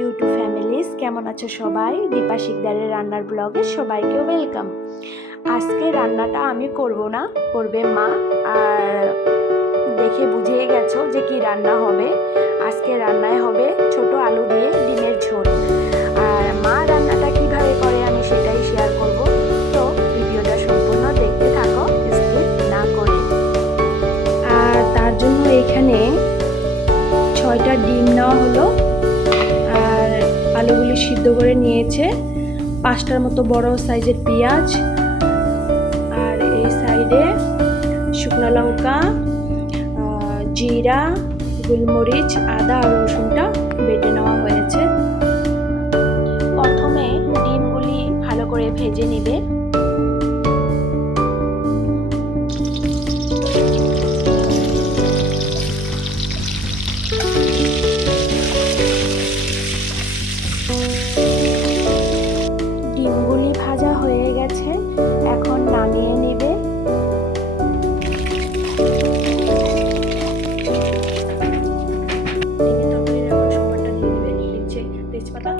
YouTube families, কেমন আছো সবাই? দীপা শিকদারের রান্নার ব্লগে সবাইকে ওয়েলকাম। আজকে রান্নাটা আমি করব না, করবে মা। আর দেখে বুঝিয়ে গেছো যে কি রান্না হবে। আজকে রান্নায় হবে ছোট আলু দিয়ে ডিমের ঝোল। আর মা রান্নাটা কিভাবে করে আমি সেটাই শেয়ার করব। তো ভিডিওটা সম্পূর্ণ দেখতে থাকো, স্কিপ না করে। আর তার জন্য এখানে 6টা ডিম নেওয়া হলো, আর আলুগুলি সিদ্ধ করে নিয়েছে। 5টার মতো বড় সাইজের পেঁয়াজ, আর এই সাইডে শুকনো লঙ্কা, জিরা, গোলমরিচ, আদা আর রসুনটা বেটে নেওয়া হয়েছে। প্রথমে ডিমগুলি ভালো করে ভেজে নিবে। ডিমগুলি ভাজা হয়ে গেছে, এখন নামিয়ে নিবে। তেজপাতা,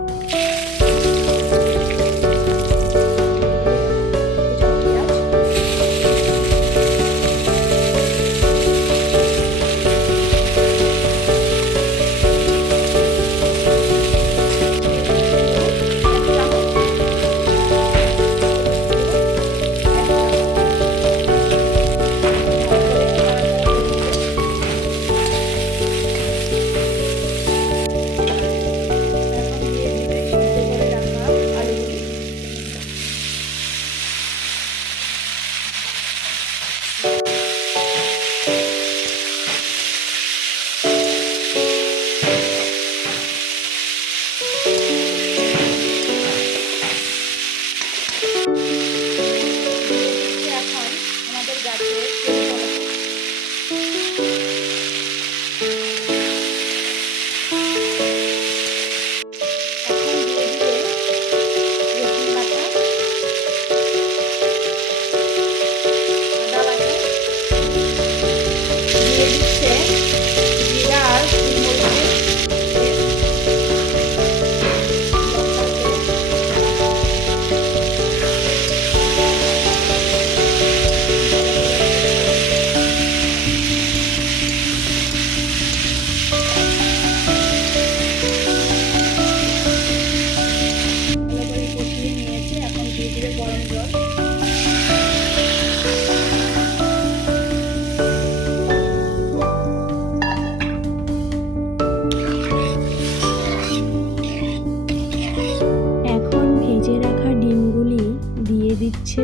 দিচ্ছে।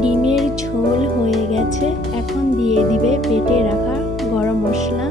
ডিমের ঝোল হয়ে গেছে, এখন দিয়ে দিবে বেটে রাখা গরম মশলা।